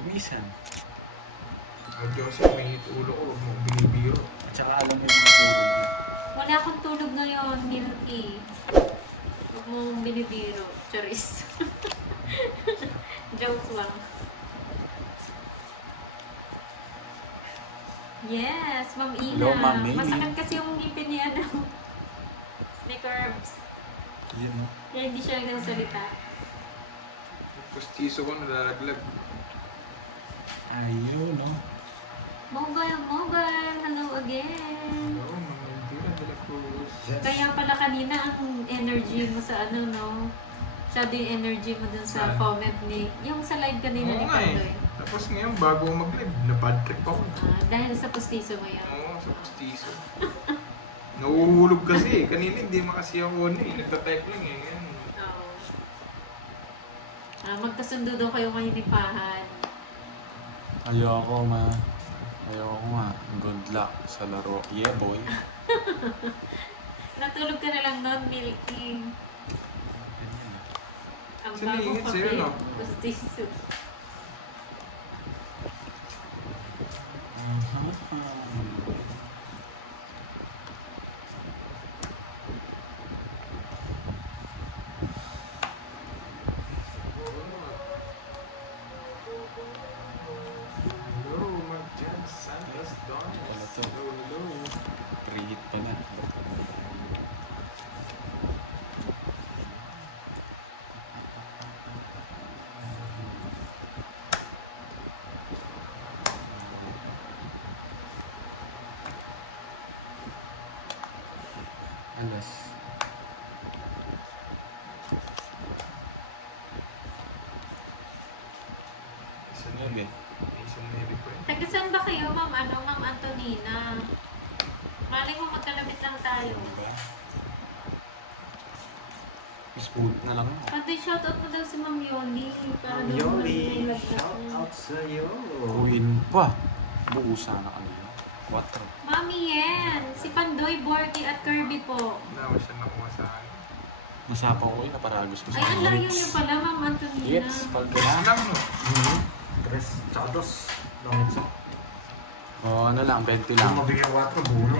Permisan. Joseph, may ulo ko. Huwag mo binibiro. At saka alam mo yung tulog. Wala akong tulog ngayon, Milky. Huwag mong binibiro. Charis. Joke lang. Yes, Ma'am Ina. Hello, Ma'am May. Masakit kasi yung ngipin ni ano. Ni Curbs. Yun, no? Kaya hindi siya nagsalita. Pustiso ko nalalaglag. Ayaw, no? Mobile, mobile. Hello again. Oo, mga Indira de la Cruz. Kaya pala kanina ang energy mo sa ano, no? Masyado yung energy mo dun sa comment ni... Yung sa live kanina ni Pandoy. Tapos ngayon, bago mag-live, na-bad trip ako. Dahil sa pustiso mo yan. Oo, sa pustiso. Nauhulog kasi. Kanina hindi makasiya ko na eh. Nagtatype lang eh. Yan. Oo. Magkasundo daw kayo ngayon ni Pahan. Ayoko nga. Good luck sa laro. Yeah, boy. Natulog ka na lang noon, Milky. Ang Siningit bago sa'yo, no? Pustiso. Hello, Marjan Santos Dones. Hello. Pre-hit pa na. Alas. Isang Gabi. Isang Mary po eh. Taga saan ba kayo, Ma'am Antonina? Malay mo magkalapit lang tayo. Spoon na lang. Pati shoutout mo daw si Ma'am Yoli. Para daw Yoli, mag-live shout ako. out sa iyo. Uwin pa. Buo sana kanina. 4. Mami Yen! Si Pandoy, Borgie at Kirby po. Nawa siya nakuha sa akin. Nasapaw ko yun. Naparagos ko sa Ay, ang layo Hits. niyo pala, Ma'am Antonina. Hits. Pagkala. Lang no? Tres, tsaka dos. Long sa. O ano lang. 20 Kung lang. mabigyan 4, bulo.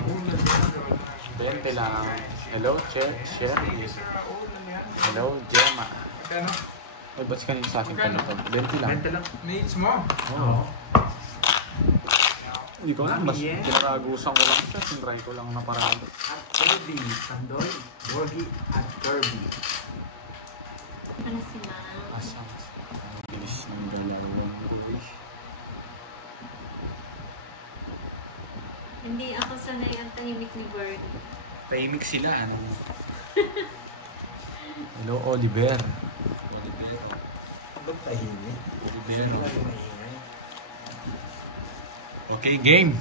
20 lang. Hello, Sherry. Hello, Gemma. Ano? Ay, ba't kanina sa akin panutod? 20 lang. 20 lang. Needs mo? Oo. Hindi ko alam. Mas Mami, yeah. kinaragusan ko lang siya. Sinry ko lang na parado. At Kirby, Pandoy, Borgie, at Kirby. Ano si Ma'am? Asang. Bilis ng galaw ng buhay. Hindi ako sanay ang tahimik ni Borgie. Tahimik sila. Ano? Hello, Oliver. Oliver. Ba't tahimik? Oliver. Wala yung maingay. Okay, game.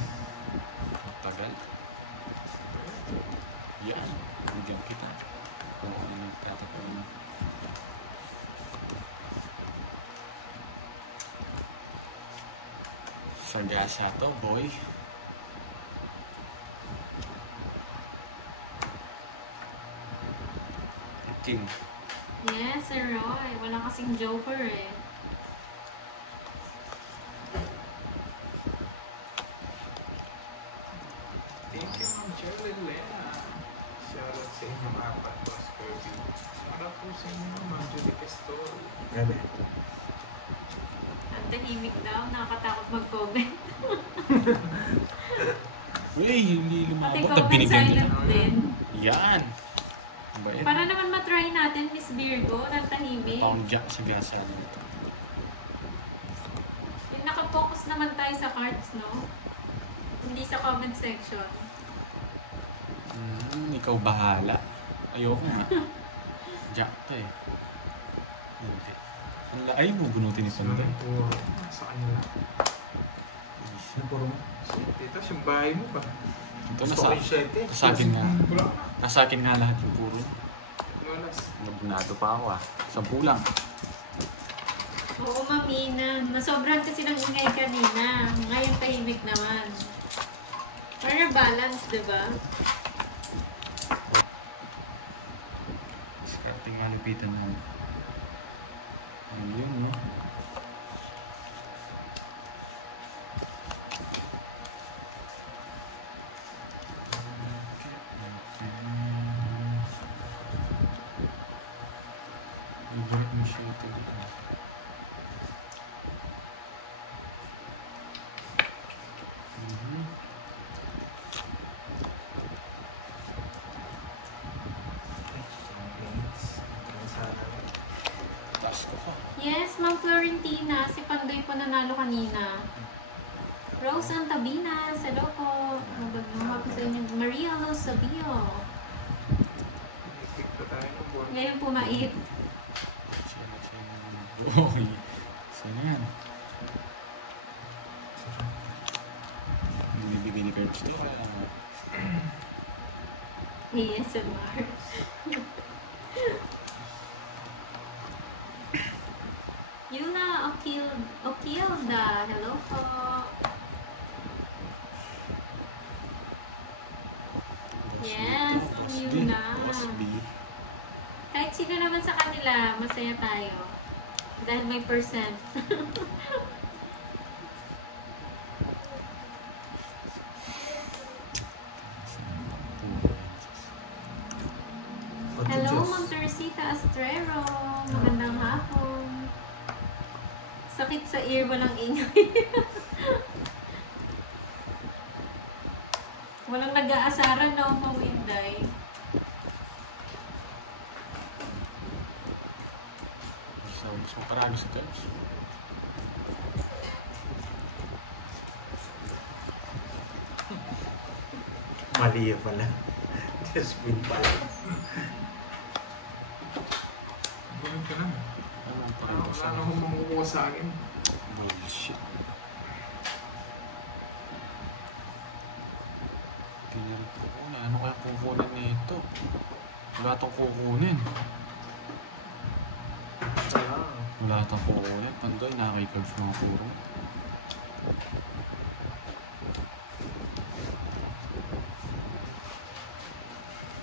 Tagal. Yan. Bigyan kita. Kung ano nagtatapon. Sagasa to, boy. King. Yes, Sir Roy. Wala kasing joker eh. Thank you, Ma'am Cheryl Lena. Shoutout sa inyong apat, Boss Kirby. Shoutout po sa inyo, Ma'am Julie Castor. Grabe. Ang tahimik daw. Nakakatakot mag-comment. Uy, hindi Pati lumabot. comment Binigyan nila. silent din. Yan. Bait. Para naman matry natin, Miss Virgo, ng tahimik. Pound jack sa gasa nito. Yung nakafocus naman tayo sa cards, no? Hindi sa comment section. Ikaw bahala. Ayoko nga. Jack to eh. Hindi. Ay, bubunutin ito na din. Puro sa kanila. Ano puro mo? Ito, yung bahay mo ba? Ito, Gusto ko yung 7. nasa akin nga. Wala ka. Nasa akin nga lahat yung puro. Lolas. Nabunado pa ako ah. 10 lang. Oo, Mami, nasobrahan kasi ng ingay kanina. Ngayon tahimik naman. Para balance, diba? Discarding nga lupitan mo. Ayun, no? Ma'am Florentina. Si Pandoy po nanalo kanina. Rose Antabinas. Hello po. Magandang hapon sa inyo. Maria Los Sabio. Pick pa tayo ng buwan. Ngayon po mait. Uy, sana yan. Binibigay ni Curbs to. ASMR. Yuna Okilda. Hello po. Yes, ang Yuna. Boss B. Kahit sino naman sa kanila, masaya tayo. Dahil may percent. Hello, Ma'am Teresita Astrero. Magandang hapon. Sakit sa ear, walang ingay. Walang nag-aasaran, no, Ma'am Winday. Mas maparami sa Curbs. Mali pala. Just win pala. Buwan ka lang. Ano pa rin po Wala sa na akong makukuha sa akin. bullshit. Tingnan ko na ano kaya kukunin nito. Wala itong kukunin. Wala itong kukunin. Pandoy, nakakikabs mga puro.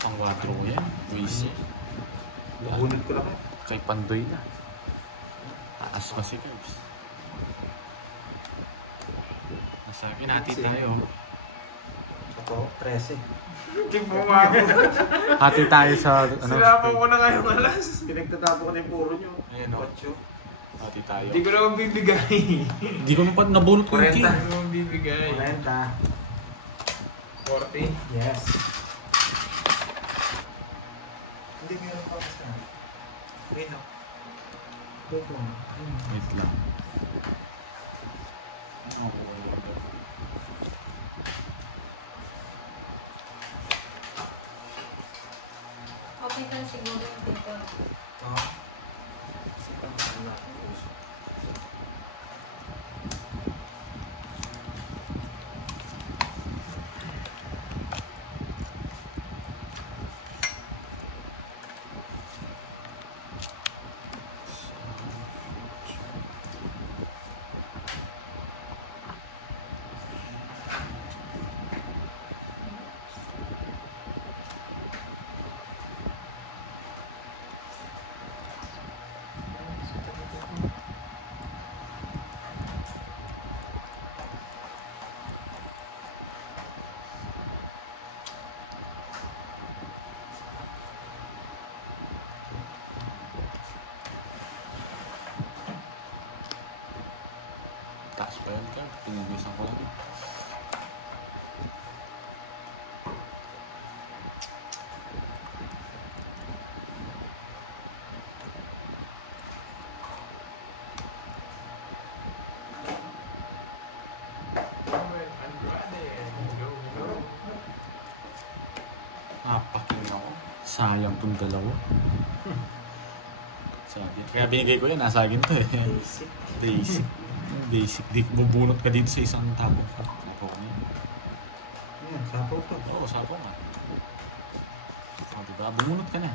Ang 4 yan. Wisi. Bunod ko lang. Kay Pandoy na. Taas pa si Curbs. Nasa akin, hati tayo. Ako, 13. Hindi mo umabot. Hati tayo sa ano. Sinama ko na nga yung alas. Pinagtatapo ko na yung puro nyo. Ayun, no? 8. Hati tayo. Hindi ko naman bibigay. Hindi ko naman nabunot ko yung 40. king. Hindi ko naman bibigay. 40. 40. Yes. Hindi meron pa kasi. Wait no. Wait mo. Wait lang. Okay ka siguro dito. Taas pa yun, Carl. Pinibisan ko lang. Andrade. Go, go. Napaking ako. Sayang tong dalawa. Sabi. Kaya binigay ko yan. Nasa akin to eh. Basic. Basic. Basic. Di bubunot ka dito sa isang tapong ka. Sapaw niya. Yan, sapaw to. Oo, sapaw nga. O, diba? Bumunot ka na.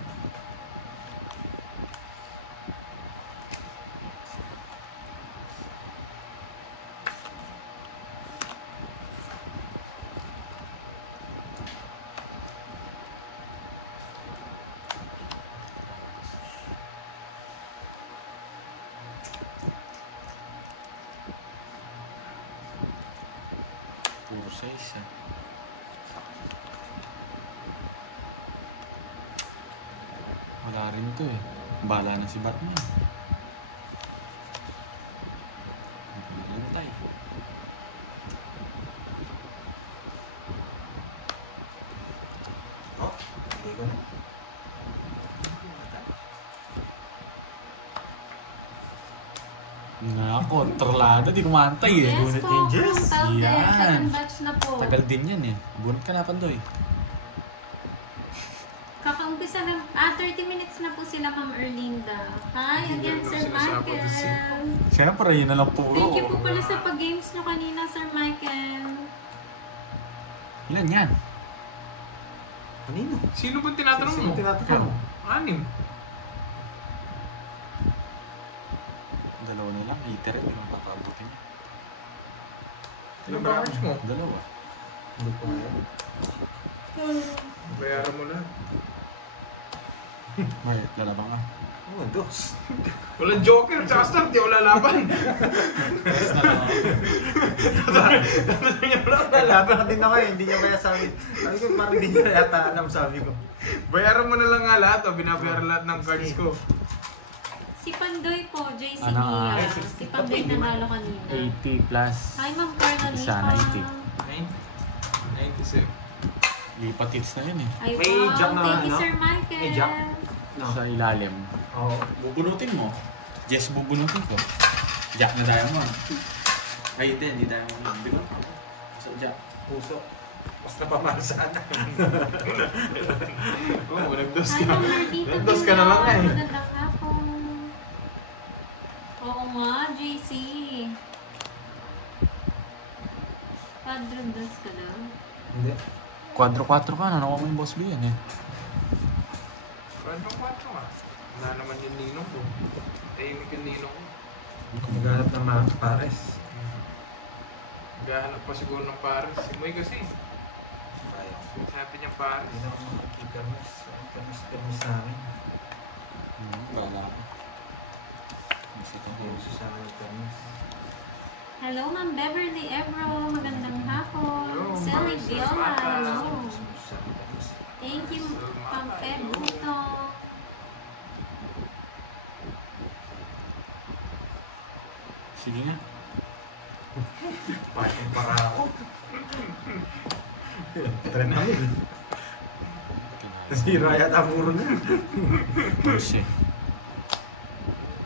Puro 6 eh. Wala rin to eh. Bala na si Batman. Lantay. Oh, hindi ko na. Kontrolado, di kumantay eh. Yes Bunot po, yung Jess. from Talde. Yan. Second batch na po. Tagal din yan eh. Bunot ka na, Pandoy. Kakaumpisa na, 30 minutes na po sila, Ma'am Erlinda. Hi again, Hindi Sir na sinasabi ko Michael. Siyempre, yun na lang puro. Thank you po pala sa pag-games nyo kanina, Sir Michael. Ilan yan? Kanino? Sino ba tinatanong mo? Sino tinatanong? 6. Dalawa na lang. Hater, hindi mo pakabutin. Ilan ba hours mo? Dalawa. Hindi ko alam. Bayaran mo lang. Bakit? Lalabang ka. Oh, dos. Walang joker, tsaka start, di wala laban. Yes na lang ako. Lalaban ka din ako eh. Hindi niya kaya sabi. Sabi ko parang hindi niya yata alam sabi ko. Bayaran mo na lang nga lahat, binabayaran lahat ng cards ko. Si Pandoy po, JC Ano, Nia. ay, Si Pandoy nanalo kanina. 80 plus. Hi, Ma'am Carnalita. Isa, 90. 97. Lipat hits na yun eh. Ay, May wow. jack na, Thank you, ano? Sir Michael. May jack? No. Sa ilalim. Oo. Bubunutin mo. Yes, bubunutin ko. Jack na diamond. Ay, hindi diamond lang. Bigo. Sa jack. Puso. Basta pamahal sana. Oo, nagdos Hi, ka. Ma'am Ardita. Nagdos ka na lang eh. Magandang hapon. Oo nga, JC. Padrodos ka na. Hindi. 4-4 ka na. Nakuha mo yung boss B yan eh. Ano ba ka? Wala naman yung ninong ko. Tahimik yung ninong ko. Naghanap ng mga pares. Gahanap pa siguro ng pares. Si Moy kasi. Ayaw. Sabi niya pares. Hindi na ako makikipirmis. Permis namin. Wala. Hindi gusto sa akin yung permis. Hello, Ma'am Beverly Ebro. Magandang hapon. Hello, Sally Ma'am Viola. Samantha. Hello. Gusto sa akin yung permis. Thank you, Ma'am Fed Buto. Sige nga. Parang para ako. Trend namin. Nasira yata puro niya. Mercy.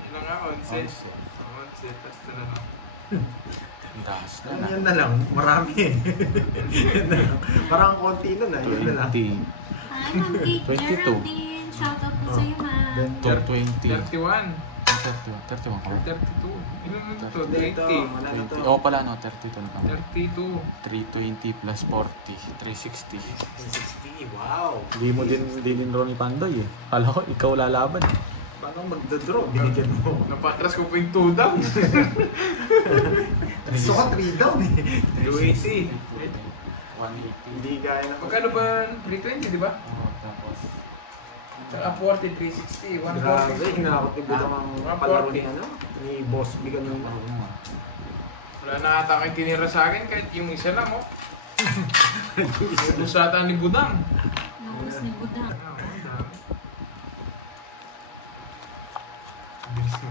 Ilan nga, 11. 11, tas ito na lang. Ang taas na Ano na. yan na lang, marami eh. Yan na lang. Parang konti nun ah, yan na lang. 20. Hi, Ma'am Kate 22. Geraldine. Shoutout po sa iyo, Ma'am. 20. 31. 31 ka ba? 32. Ilan mo ito? Dito, 80. wala na to. 20. Oo pala no, 32 na kami. 32. 320 plus 40. 360. 360, wow! Hindi mo din Ronnie Pandoy eh. Kala ko, ikaw lalaban. Paano magda-draw? Binigyan mo. Napatras ko pa yung 2 down. Gusto ka 3 down eh. 280. 180. Hindi gaya na. Magkano ba? 320, di ba? Oo, tapos... Tsaka 40, 360. 140. Grabe, hinakot ni Budang ang Ah, palaro 40. ni ano? Ni Boss Big ano. Wala na ata kayong tinira sa akin kahit yung isa lang, oh. Ubus ata ni Budang. Naubos ni Budang. Ah, ang dami. Bilis na.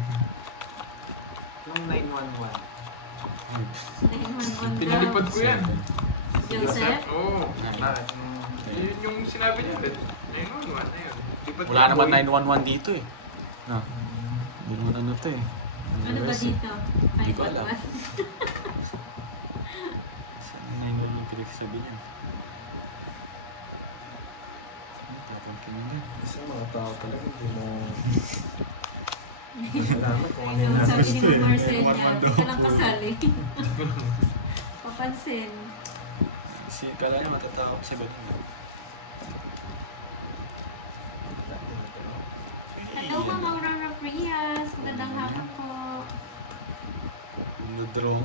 Yung 911. Pinalipad ko yan. Joseph? Oo. Bakit? Yun yung sinabi niya. 911 na yun. Lipat Wala ko, naman boy. 911 dito eh. No. Hindi naman ano to eh. Ano ba dito? Hindi ko alam. 511. Saan 911 yung pinagsasabi niya? Tatangkin din. Kasi mga tao talaga hindi mo... Salamat kung ano yung Ayun, sabi nabis ni to Ma'am eh. Marcel niya, hindi ka lang kasali. Papansin. Kasi kala niya matatakot siya ba din? Hello, Ma'am Aurora Frias. Magandang hapon po. Dinudrong.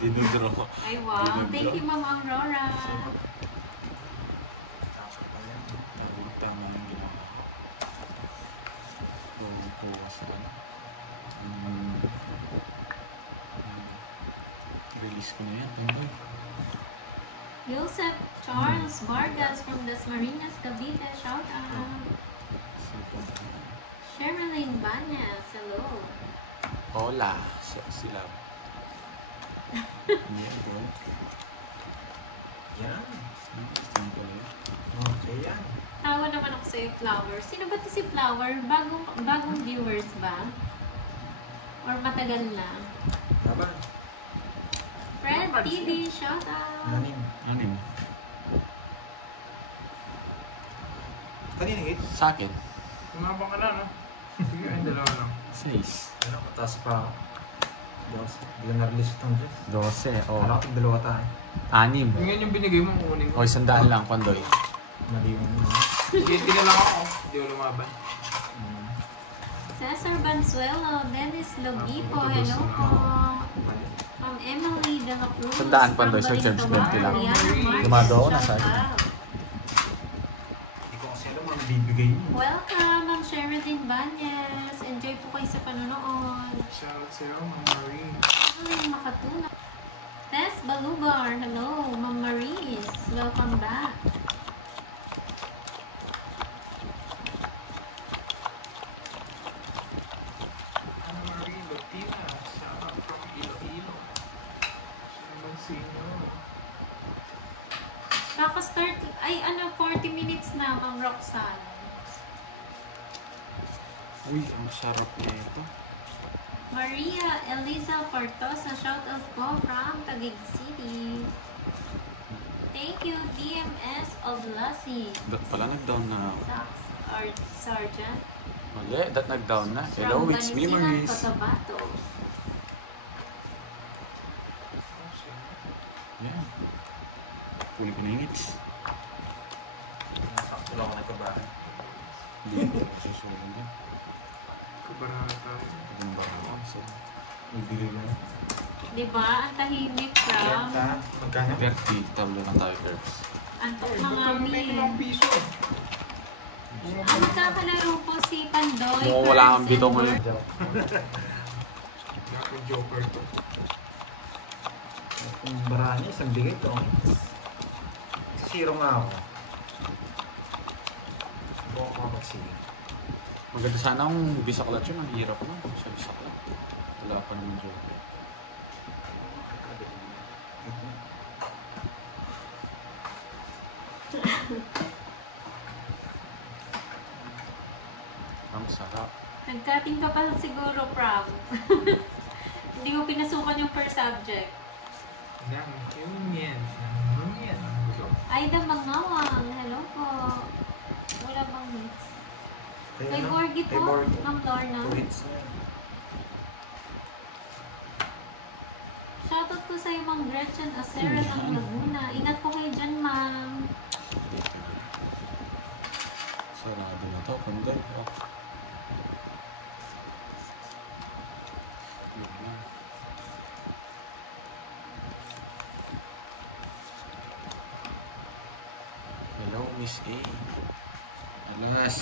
Dinudrong. Ay, wow. Thank you, Ma'am Aurora. Tama yung ginawa ko. Kuha sa ano. Release ko na yan. Ano? Joseph Charles Vargas from Dasmariñas, Cavite. Shout out. Sherilyn Banyas. Hello. Hola. Sila. Yan. Simple. Okay yan. Tawa naman ako sa Flower. Sino ba to si Flower? Bagong viewers ba? Or matagal na? Laban. Fred TV, shout out! 6. Anim. Kanina 8. Sa akin, Umabang ka na, no? Sige, ay dalawa lang. 6. Ano, mataas pa ako. Hindi ko na-release itong Diyos. 12. Oh. Kala ko yung dalawa tayo. 6. Yung yung binigay mo, kukunin ko. O, 100 lang, Pandoy. Mali yung ano. Sige, na lang ako. Hindi ko lumaban. Cesar Banzuelo, Dennis Logipo, hello po. Emily De La Cruz. Tandaan pa doon, Sir James, 20 lang. Dumado ako, nasa akin. Hindi ko kasi alam ang bibigay niyo. Welcome, Ma'am Sherilyn Banyes. Enjoy po kayo sa panonood. Shout out sa'yo, Ma'am Marie. Ay, makatuna. Tess Balubar, hello. Ma'am Maris, welcome back. Ma'am Marie Batina. Shout out from Iloilo. Shout sa inyo. Kaka-start, ay ano, 40 minutes na, Ma'am Roxanne. Uy, ang sarap na ito. Maria Elisa Partosa, shout out po from Taguig City. Thank you, DMS Oblasi. Dat pala nag-down na. Sax Art Sergeant. Mali, dat nag-down na. Hello, From it's me, Banisilan, Maris. Cotabato. Yeah. Huli ko na yung hits. Sakto lang ako nagkabahan. Hindi ko susunod din. Kabarahan tayo. Maganda ako. So, Ibigay mo. Diba? Ang tahimik from Magkano? 30, tablo ng Tigers. Antok Eh, mga magkano mi. ng piso? Ang magkakalaro po si Pandoy. Mukhang wala kang bitong Silver. ulit. Ako joker to. Yung barahan niya, isang bigay to. Sa zero nga ako. Buka ko mag-zero. Maganda sana kung bisaklat yun. Ang hirap na. Sa bisaklat. Wala pa naman dyan. Ang sarap. Nagkating ka pa siguro, Pram. Hindi mo pinasukan yung first subject. Nang union. Union. Aida Mangawang, hello po. Wala bang hits? Kay Borgie po, Ma'am Lorna. 2 hits na yun. Shoutout po sa'yo, Ma'am Gretchen Acera ng Laguna. Ingat po kayo dyan, Ma'am. Sarado na to. Panday. Oh. Yun na. Hello, Miss A. Alas.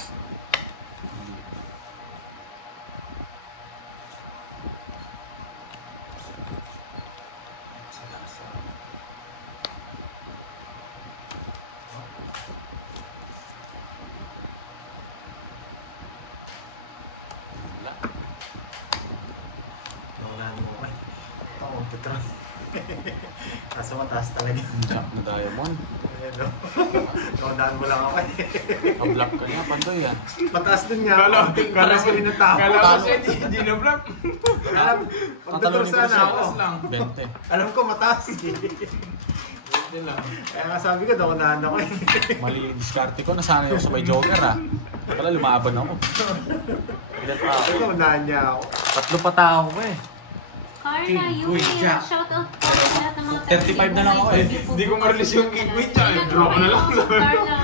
Wala. Naunahan mo ko eh. Ito ako magputron. Kaso mataas talaga. Jack na diamond. Ayan o. Naunahan mo lang ako eh. Pa-block ka niya, Pandoy yan. Mataas din nga. Kala Mataas ko rin ang tao. Kala ko siya hindi na block. Alam, magdodor Tatalunin ko sana siya. ako. lang. 20. Alam ko mataas eh. Hindi lang. Kaya nga sabi ko, naunahan ako eh. Mali yung diskarte ko. Nasanay ako sa may joker ah. Pala lumaban ako. Ilan pa ako? Sabi ko, naunahan niya ako. 3 pa tao ko eh. Carla King Yui, Queen Jack. shoutout po sa lahat ng mga 35 na lang ako eh. Hindi ko ma-release yung King Queen Jack. Ingat Draw ko na lang. po kayo, Carla.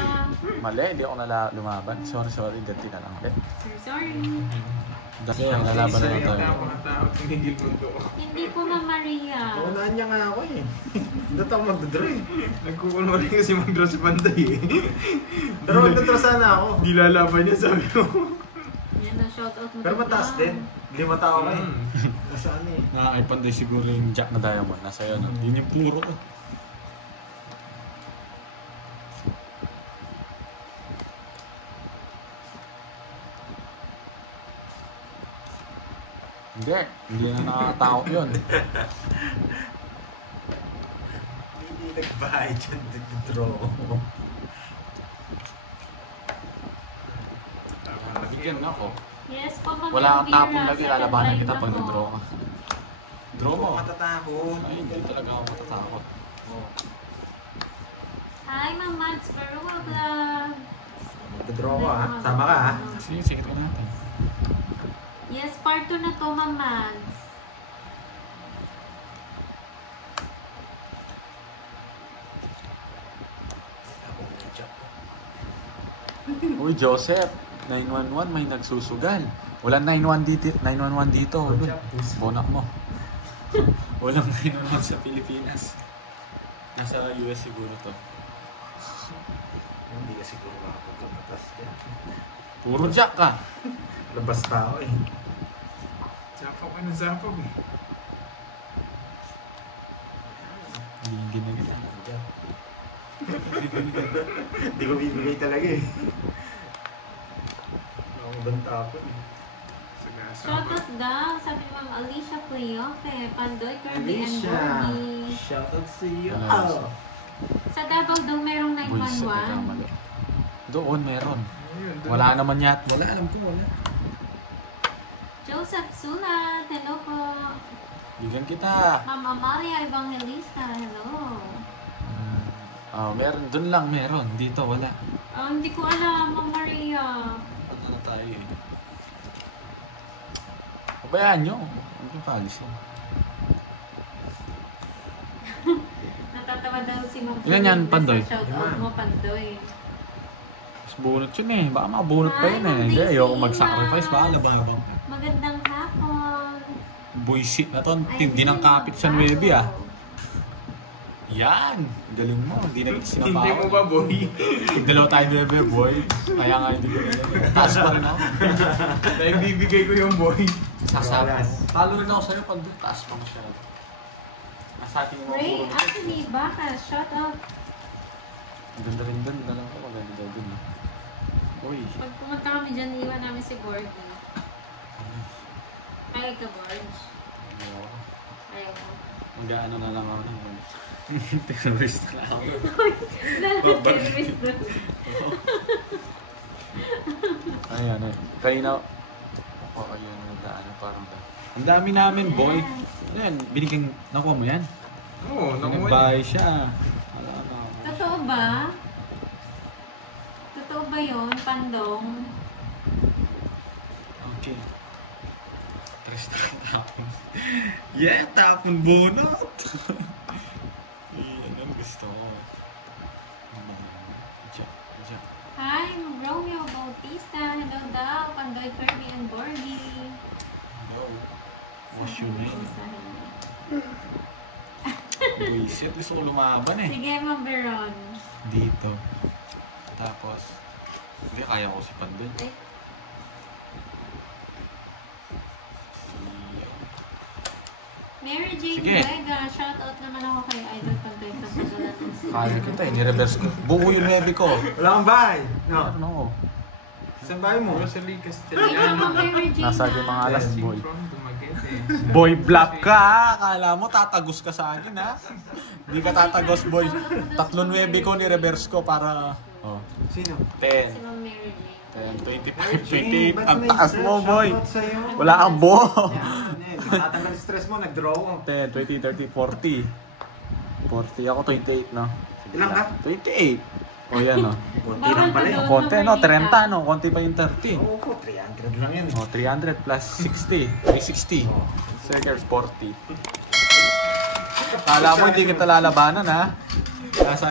Mali, hindi ako lumaban. Sorry, dirty na lang ulit. Sorry. Dati lalaban na lang tayo. Mga tao, tinigil mundo ko. Hindi po, Ma'am Maria. Naunahan niya nga ako eh. Doon ako magdodraw eh. Nagkukulma rin kasi mag-draw si Panday eh. Pero magdodraw sana ako. Di lalaban niya, sabi ko. Yan ang shoutout mo. Pero mataas din. 5 tao ka eh. Mm. Nasaan eh. Na-iPad din siguro yung jack na diamond. Nasa yun. Yun yung pluro ko. Hindi na nakatao yun. Hindi nagbahay dyan. Nag-draw. Nabigyan na ako. Yes po, Ma'am Wala kang Elvira, tapon lagi, second lalabanan live kita na pag po. nag-draw ka. Draw mo. Matatakot. Ay, hindi talaga ako matatakot. Oh. Hi, Ma'am Mads Barua Vlog. Mag-draw ko ha. Sama ka ha. Sige, sige ito natin. Yes, part 2 na to, Ma'am Mads. Uy, Joseph. 911, may nagsusugal. Walang 911 dito. Uy, bonak mo. Walang 911 sa Pilipinas. Nasa US siguro to. Hindi ka siguro makapagkapatas dyan. Puro jack ka. Labas tao eh. Zapag ka na zapag eh. Hindi na gila. Hindi ko bibigay talaga eh. Ang banta ako eh. Shoutout daw, sabi ni Ma'am Alicia Playofe, Pandoy, Kirby, and Alicia! Gordy. Shoutout sa iyo. Wala. Oh. Sa Davao daw merong Bullshit, 911. nagkamali. Doon meron. Ayun, doon. Wala naman yat. Wala, alam ko wala. Joseph Sulat, hello po. Bigyan kita. Ma'am Amalia Evangelista, hello. Meron. Doon lang meron. Dito wala. Hindi ko alam, Ma'am Maria. Ano na tayo eh. Pabayaan nyo. Ano yung palis yan? Natatawa daw si Ma'am Ilan yan, Felipe Pandoy? sa shoutout mo, Pandoy. Mas bunot yun eh. Baka makabunot pa yun eh. Ma'am Hindi, Daisy ayoko mag-sacrifice. Baka Imas. lababang. Magandang hapon. Buisit na to. Ay, Tindi ng kapit sa 9 ah. Yan! Galing mo. Hindi na kita Hindi mo sinapawan. ba, boy? Dalawa tayo 9 boy. Kaya nga hindi ko na taas pa rin ako. Naibibigay ko yung boy. Sasabi mo. Talo rin ako sa'yo pag taas pa masyado. Nasa ating mga Ray puro. Anthony Bacas, shout out. Ganda rin dun. Dalang ko maganda daw dun. Uy. Pag pumunta kami dyan, iwan namin si Gordy. Ay, ka, Gorge. Ayaw ko. Mag-ano na lang ako ng terrorist na lang ako. Lalaki-terrorist doon. Ayan eh. Kanina. Oo, ayun. Nagdaan parang da. Ang dami namin, boy. Ano yan? Binigyan. Nakuha mo yan? Oo, nakuha Nag-buy siya. Wala na. Totoo ba? Totoo ba yun, Pandong? Okay. Tres na tapon. Yeah, tapon bunot! Yan ang gusto ko. Jack. Hi, Romeo Bautista. Hello daw, Pandoy, Kirby, and Gordy. Hello. What's your name? Buisit. Gusto ko lumaban eh. Sige, Ma'am Veron. Dito. Tapos, hindi kaya ko si Pandoy. Ay, Mary Jane Sige. Vega, shout out naman ako kay Idol Pandoy sa susulat ng Kaya kita eh. Ni-reverse ko. Buo yung heavy ko. Wala kang bahay. No. Ano? Saan bahay mo? Rosalie Wait lang, Castellano. Ma'am Mary Jane. Nasa yung mga alas, Blessing boy. from Dumaguete. Boy, black ka ha? Akala mo tatagos ka sa akin ha? Hindi ka tatagos, boy. 3-9 ko ni-reverse ko para... Oh. Sino? 10, Si Ma'am Mary Jane. 10, 25, 28. Ba't Ang may taas stress? mo, boy. Shoutout sa'yo. Wala kang buo. Tatanggal yung stress mo, nag-draw ko. 10, 20, 30, 40. 40 ako, 28 no? Ilang ka? 28. O yan no? Kunti lang pala yun. Konti no, 30 no? Konti pa yung 30. Oo po, 300 lang yan. O, 300 plus 60. 360. Oh. Second 40. Kala mo hindi kita lalabanan ha? Nasa